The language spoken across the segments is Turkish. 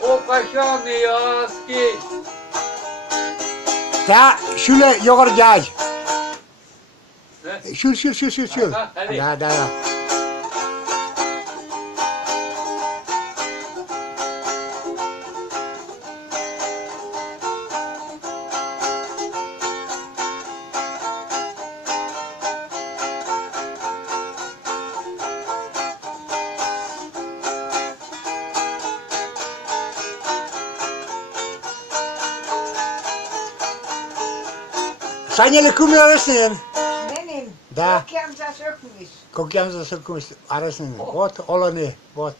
okashani aski. Ta şöyle yukarı gel. Ne? Şur. Aha, hadi. Da. Sanyeli kumya arasın. Benim. Da. Okyanza sökmüş. Kokyanza sıkmış arasın. Ot olanı. Ot.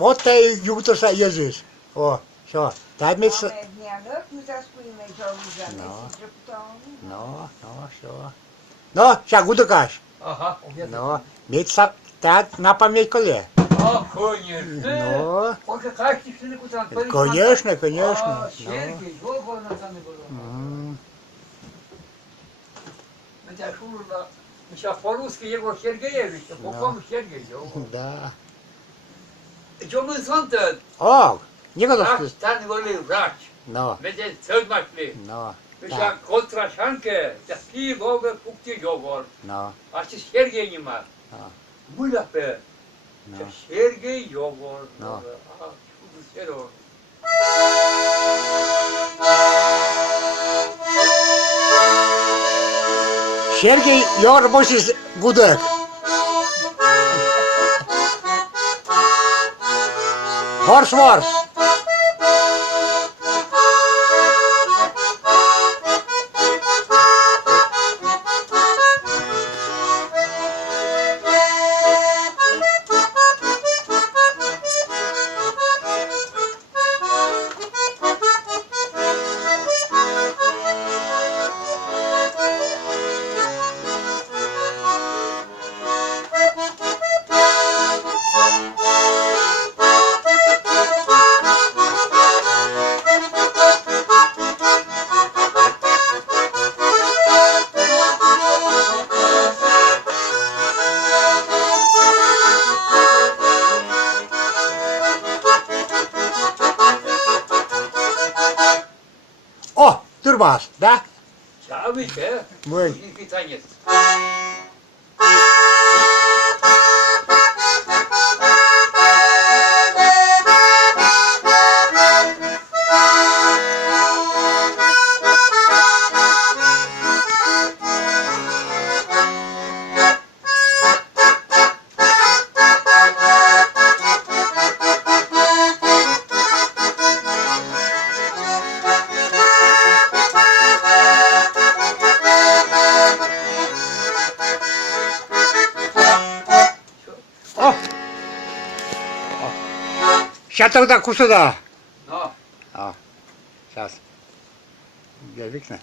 Otta yutursa yazıyoruz. O. Şu. Tabii Mamy dnia my zaspójmy żołnierze. No, şu. No, şa gudukaş. Aha, No, metsak tak на память коле. конечно. No, Только как ты что-то куда конечно. Сергей, долго на самом деле. Хотя шурно, сейчас по-русски его Сергеевич, а по-моему Сергей. Да. Что мы звонят? О, не Врач, готов. там были врач. No, Ведь целмашли. no, Сейчас контрашанка, такие много купти йогурт. no, А сейчас Сергей нема. Мы лапе. no. Сергей йогурт. No. А, чудо Серега. Сергей Йорбосис гудек. Ворс. О, турбас, да? Чавите. Мой. И танец. Сейчас тогда кусуда. Но, Сейчас. Я викна.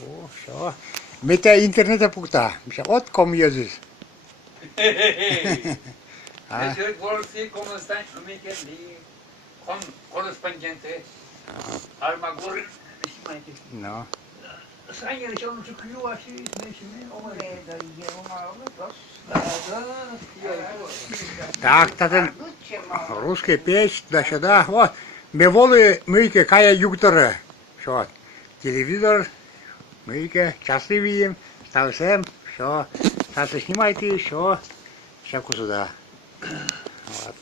О, все. Мета интернета пукта. От ком езис. я говорю, волосы, como están, Miquel, con correspondiente, Almagor, No. Саня решил, что клюв, а сидит, Так, тата русский печь, да сюда. Вот. Меволы мыйке кая югтора. Что? Телевизор, мыйке, часы видим, ставим, все. Сейчас снимайте, все. Всяку сюда. Вот.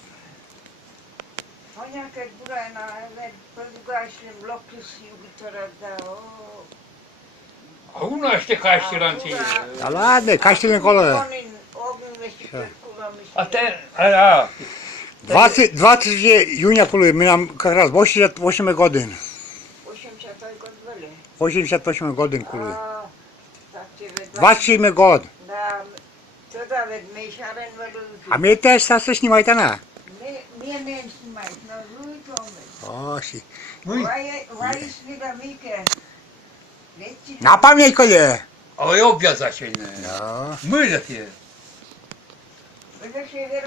Anya, kad burajna, podugašlim lokus jugutora da, А у нас что каштиранти? Да ладно, каштельный коло. А ты, а, 20 июня коло, мы нам как раз 88 годин. 88 годин коло. 27 год. Да, тогда ведь мы шарен валю. А мы это сейчас снимаем, она? Мне не снимать, но вы тоже. О, си. Варис вида Мике. На память коле. а я обязательно. Да. Мы такие. Вы